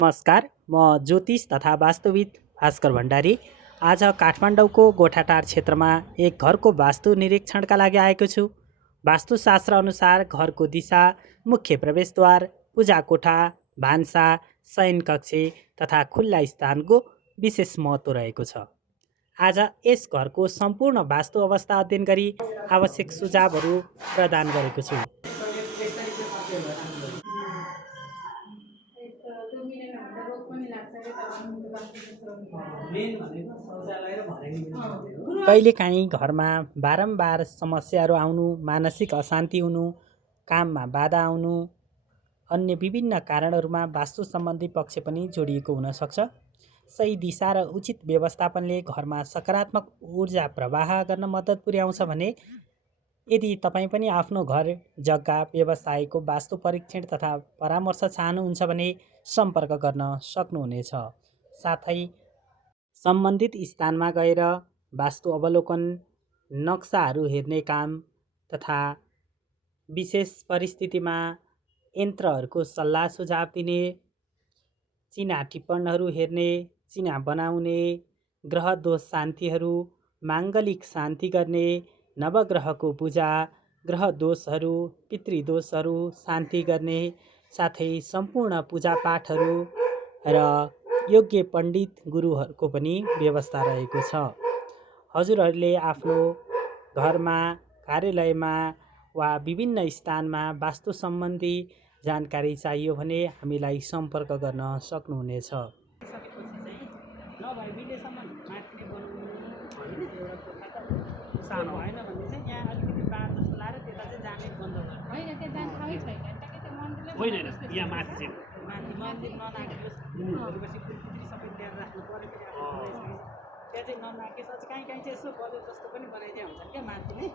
नमस्कार, म ज्योतिष तथा वास्तुविद भास्कर भण्डारी। आज काठमाडौँको गोठाटार क्षेत्रमा एक घरको वास्तु निरीक्षणका लागि आएको छु। वास्तुशास्त्र अनुसार घरको दिशा, मुख्य प्रवेशद्वार, पूजा कोठा, भान्सा, शयनकक्ष तथा खुल्ला स्थानको विशेष महत्त्व रहेको छ। आज यस घरको सम्पूर्ण वास्तु अवस्था अध्ययन गरी आवश्यक सुझावहरू प्रदान गरेको छु। कहिलेकाहीँ घरमा बारम्बार समस्याहरू आउनु, मानसिक अशान्ति हुनु, काममा बाधा आउनु, अन्य विभिन्न कारणहरूमा वास्तु सम्बन्धी पक्ष पनि जोडिएको हुन सक्छ। सही दिशा र उचित व्यवस्थापनले घरमा सकारात्मक ऊर्जा प्रवाह गर्न मद्दत पुर्याउँछ भने यदि तपाईँ पनि आफ्नो घर, जग्गा, व्यवसायको वास्तु परीक्षण तथा परामर्श चाहनुहुन्छ भने सम्पर्क गर्न सक्नुहुनेछ। साथै सम्बन्धित स्थानमा गएर वास्तु अवलोकन, नक्साहरू हेर्ने काम तथा विशेष परिस्थितिमा यन्त्रहरूको सल्लाह सुझाव दिने, चिना टिप्पणहरू हेर्ने, चिना बनाउने, ग्रह दोष शान्तिहरू, माङ्गलिक शान्ति गर्ने, नवग्रहको पूजा, ग्रह दोषहरू, पितृदोषहरू शान्ति गर्ने, साथै सम्पूर्ण पूजापाठहरू र योग्य पण्डित गुरुहरूको पनि व्यवस्था रहेको छ। हजुरहरूले आफ्नो घरमा, कार्यालयमा वा विभिन्न स्थानमा वास्तु सम्बन्धी जानकारी चाहियो भने हामीलाई सम्पर्क गर्न सक्नुहुनेछ। सानो होइन भने चाहिँ यहाँ अलिकति बार जस्तो लाएर त्यता चाहिँ जाने बन्द गर्नु होइन, त्यो जान थाहै छैन। होइन यहाँ माथि चाहिँ माथि मन्दिर ननागेपछि सबै ल्याएर राख्नु पऱ्यो। त्यहाँ चाहिँ ननागेपछि काहीँ चाहिँ यसो बजेट जस्तो पनि बनाइदिया हुन्छ क्या माथि नै।